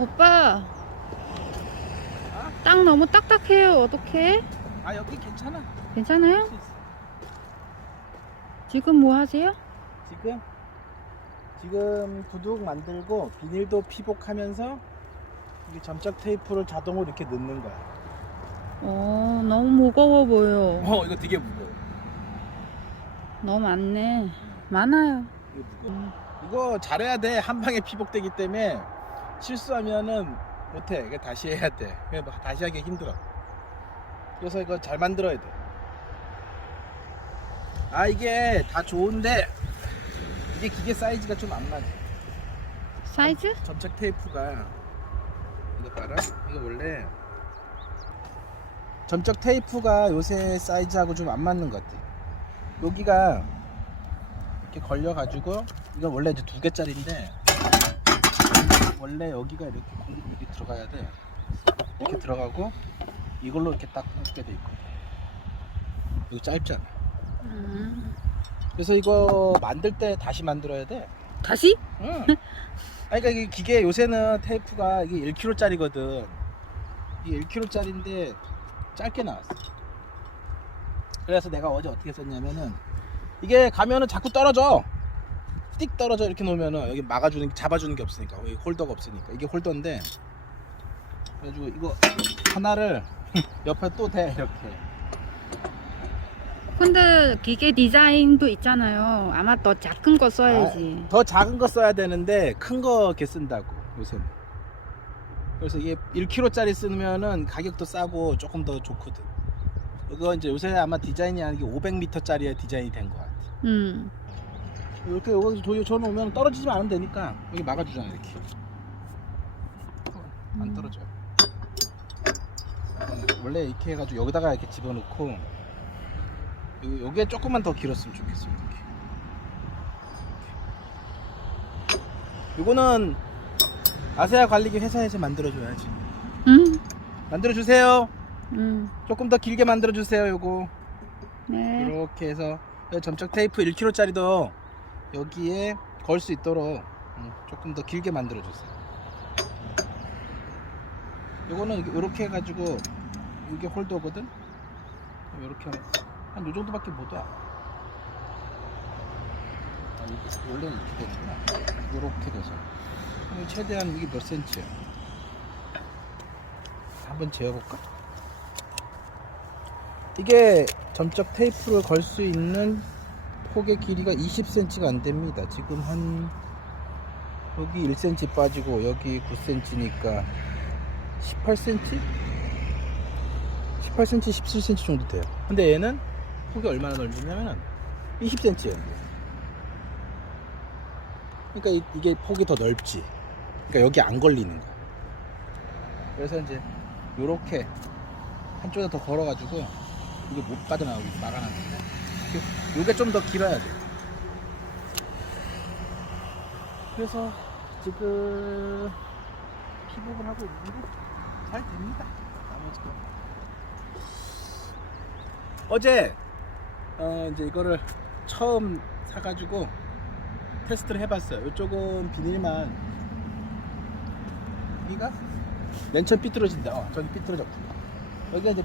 오빠 땅 너무 딱딱해요 어떡해? 아 여기 괜찮아. 괜찮아요? 지금 뭐 하세요? 지금 지금 구둑 만들고 비닐도 피복하면서 이게 점적 테이프를 자동으로 이렇게 넣는 거야. 어 너무 무거워 보여 어 이거 되게 무거워. 너무 많네 많아요 이거 무거워. 이거 잘해야 돼. 한 방에 피복되기 때문에 실수하면은 못해. 이거 다시 해야 돼. 다시 하기 힘들어. 그래서 이거 잘 만들어야 돼. 아 이게 다 좋은데 이게 기계 사이즈가 좀 안 맞아. 사이즈? 점착 테이프가 이거 봐라. 이거 원래 점착 테이프가 요새 사이즈하고 좀 안 맞는 것 같아. 여기가 이렇게 걸려가지고 이거 원래 이제 두 개짜리인데 원래 여기가 이렇게 공기 이렇게 들어가야 돼. 이렇게 들어가고 이걸로 이렇게 딱 꽂게 돼 있거든. 이거 짧잖아. 음. 그래서 이거 만들 때 다시 만들어야 돼. 다시? 응. 아니, 그러니까 이게 기계 요새는 테이프가 이게 1kg짜리거든. 이게 1kg짜리인데 짧게 나왔어. 그래서 내가 어제 어떻게 썼냐면은 이게 가면은 자꾸 떨어져. 띡 떨어져 이렇게 놓으면은 여기 막아주는 잡아주는 게 없으니까 여기 홀더가 없으니까 이게 홀더인데 그래가지고 이거 하나를 옆에 또 대 이렇게 근데 기계 디자인도 있잖아요 아마 더 작은 거 써야지 더 작은 거 써야 되는데 큰 거 이렇게 쓴다고 요새는. 그래서 이게 1kg짜리 쓰면은 가격도 싸고 조금 더 좋거든. 이거 이제 요새 아마 디자인이 아니게 500m짜리 디자인이 된것 같아. 음. 이렇게 여기 조여 줘놓으면 떨어지지만 않으면 되니까 여기 막아주잖아 이렇게. 안 음. 떨어져. 원래 이렇게 해가지고 여기다가 이렇게 집어넣고 요- 요게 조금만 더 길었으면 좋겠어 이렇게. 요거는 아세아 관리기 회사에서 만들어줘야지. 음. 만들어주세요. 음. 조금 더 길게 만들어주세요. 요거 네. 이렇게 해서 요 점적 테이프 1kg짜리도 여기에 걸 수 있도록 음, 조금 더 길게 만들어 주세요. 요거는 이렇게 해가지고 이게 홀더거든. 이렇게 하면 한요 정도밖에 못 와. 아, 원래는 이렇게 되는구나. 이렇게 돼서 최대한 이게 몇 센치야? 한번 재어볼까? 이게 점적 테이프를 걸 수 있는 폭의 길이가 20cm가 안 됩니다. 지금 한 여기 1cm 빠지고 여기 9cm니까 18cm? 18cm, 17cm 정도 돼요. 근데 얘는 폭이 얼마나 넓냐면은 20cm예요. 그러니까 이- 이게 폭이 더 넓지. 그러니까 여기 안 걸리는 거. 그래서 이제 요렇게 한쪽에 더 걸어가지고 이게 못 빠져나오게 막아놨는데 요- 요게 좀 더 길어야 돼. 그래서 지금 피복을 하고 있는데 잘 됩니다. 나머지 거. 어제 어 이제 이거를 처음 사가지고 테스트를 해봤어요. 이쪽은 비닐만 여기가 맨 처음 삐뚤어진다. 어, 저기 삐뚤어졌구나. 여기가 이제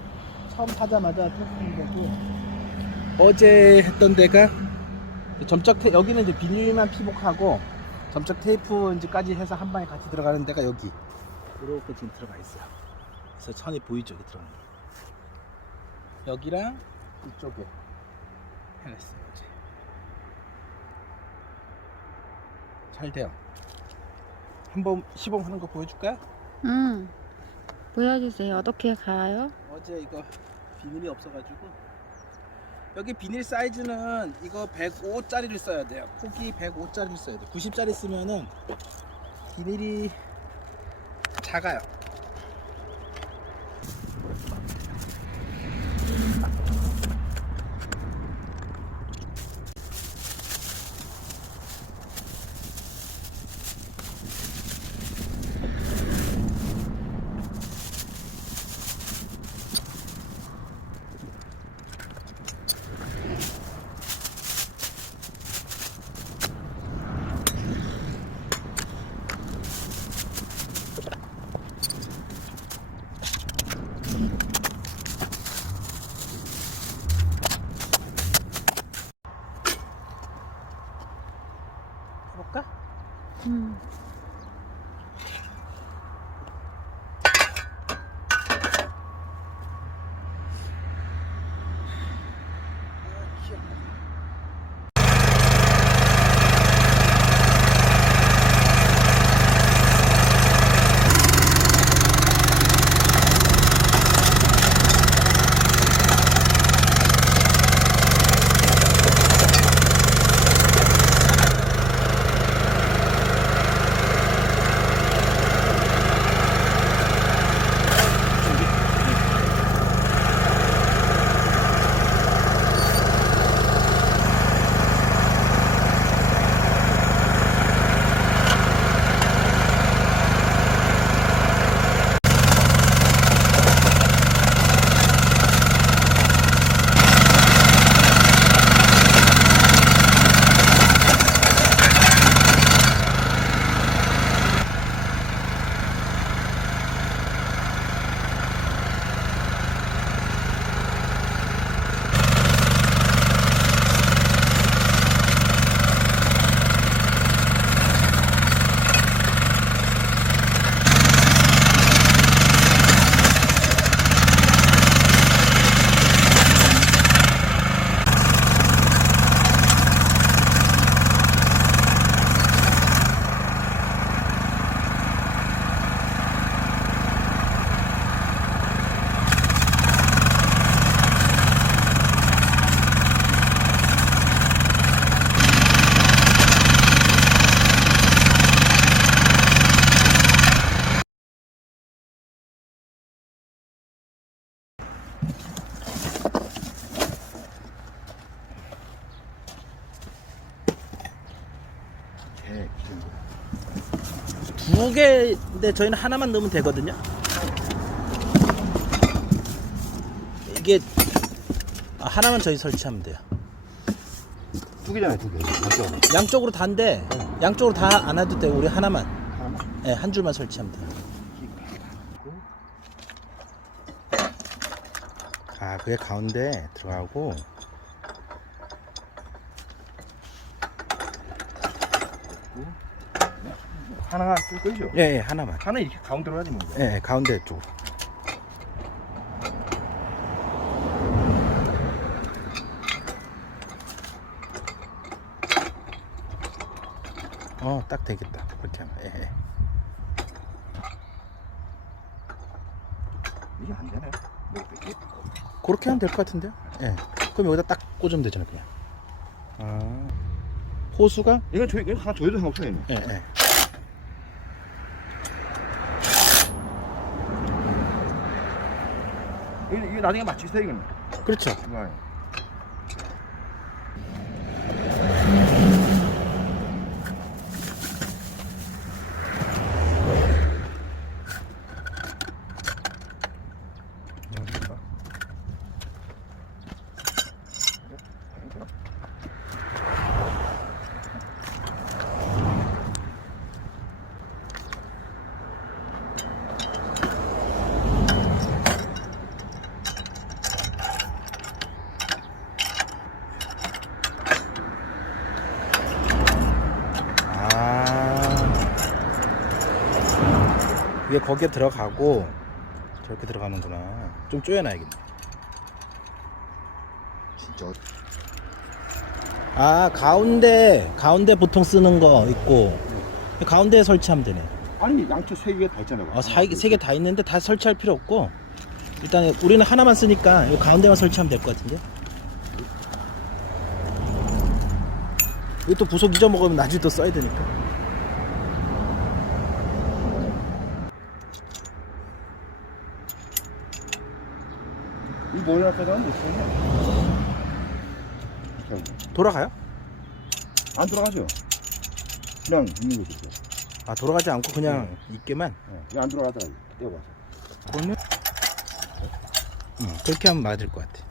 처음 사자마자 테스트한 거고 어제 했던 데가 점적 테 여기는 이제 비닐만 피복하고 점적 테이프 이제까지 해서 한 방에 같이 들어가는 데가 여기 이렇게 지금 들어가 있어요. 그래서 천이 보이죠? 여기 들어가는 거. 여기랑 이쪽에 해놨어요 어제. 잘 돼요. 한번 시범하는 거 보여줄까요? 음. 보여주세요 어떻게 가요? 어제 이거 비닐이 없어가지고 여기 비닐 사이즈는 이거 105짜리를 써야 돼요. 폭이 105짜리를 써야 돼 90짜리 쓰면은 비닐이 작아요 음. 두 개인데 저희는 하나만 넣으면 되거든요. 이게 아, 하나만 저희 설치하면 돼요. 두 개잖아요, 두 개. 맞죠? 양쪽으로 다인데 양쪽으로 다 안 해도 되고 우리 하나만 하나만. 네, 한 줄만 설치하면 돼요. 아, 그게 가운데 들어가고 하나가 쓸 거죠? 예, 예, 하나만. 하나 이렇게 가운데로 하지 뭐. 예, 예, 가운데 쪽. 어, 딱 되겠다. 그렇게 하면. 예, 예. 이게 안 되네. 뭐 어떻게? 그렇게 하면 될 것 같은데요? 예. 그럼 여기다 딱 꽂으면 되잖아요, 그냥. 아. 호수가? 이건 저희 이거 하나 저희도 상관없어요. 이거. 예, 예. 이거, 이거 나중에 맞추 있어요, 이거는. 그렇죠. 이거. 아. 이게 거기에 들어가고 저렇게 들어가는구나. 좀 쪼여놔야겠네. 진짜. 아, 가운데, 가운데 보통 쓰는 거 있고, 가운데에 설치하면 되네. 아니 양쪽 세 개가 다 있잖아요. 어, 세개 다 있는데 다 설치할 필요 없고, 일단 우리는 하나만 쓰니까 이 가운데만 설치하면 될 것 같은데. 또 부속 잊어먹으면 나중에 또 써야 되니까. 이 뭐야 빼다 못 쓰냐? 돌아가요? 안 들어가죠? 그냥 있는 거죠. 아, 돌아가지 않고 그냥 있게만? 어, 이거 안 들어가더라. 떼어봐서. 그러면? 응, 그렇게 하면 맞을 것 같아.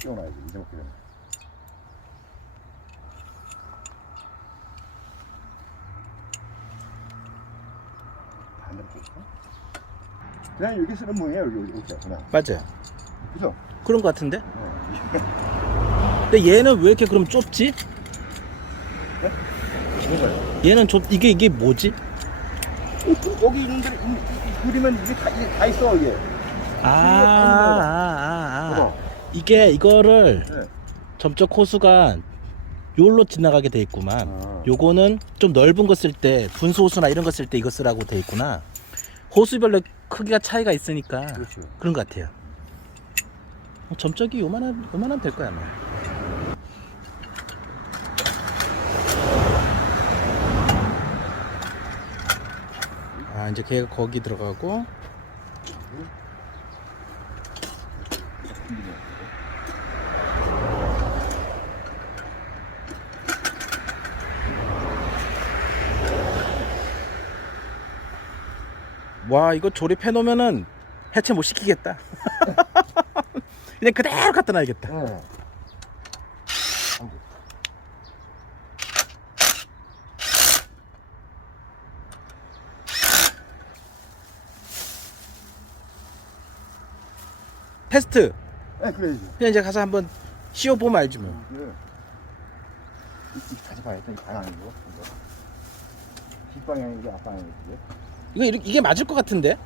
떼어놔야지. 이제부터. 반대로 떼까 그냥 여기 쓰는 모양이에요. 여기, 여기, 그냥. 맞아요. 그죠? 그런 것 같은데? 어. 근데 얘는 왜 이렇게 그럼 좁지? 이거요. 얘는 좁 이게 이게 뭐지? 여기 있는 데 이- 그리면 이게 다, 이게 다 있어 이게. 아, 아, 아, 아. 봐봐. 이게 이거를 네. 점적 호수가 요로 지나가게 돼 있구만. 아. 요거는 좀 넓은 거 쓸 때 분수 호수나 이런 거 쓸 때 이거 쓰라고 돼 있구나. 호수별로 크기가 차이가 있으니까 그렇죠. 그런 것 같아요. 어, 점적이 요만한 요만하면 될 거야 아마. 아 이제 걔가 거기 들어가고 와 이거 조립해 놓으면은 해체 못 시키겠다. 그냥 그대로 갖다 놔야겠다. 네. 테스트. 네, 그래야지. 그냥 이제 가서 한번 씌워 보면 알지 뭐. 이게 이렇게 다시 봐야 돼. 이거. 뒷방향이고 앞방향이고. 이거 이렇게- 이게 맞을 것 같은데?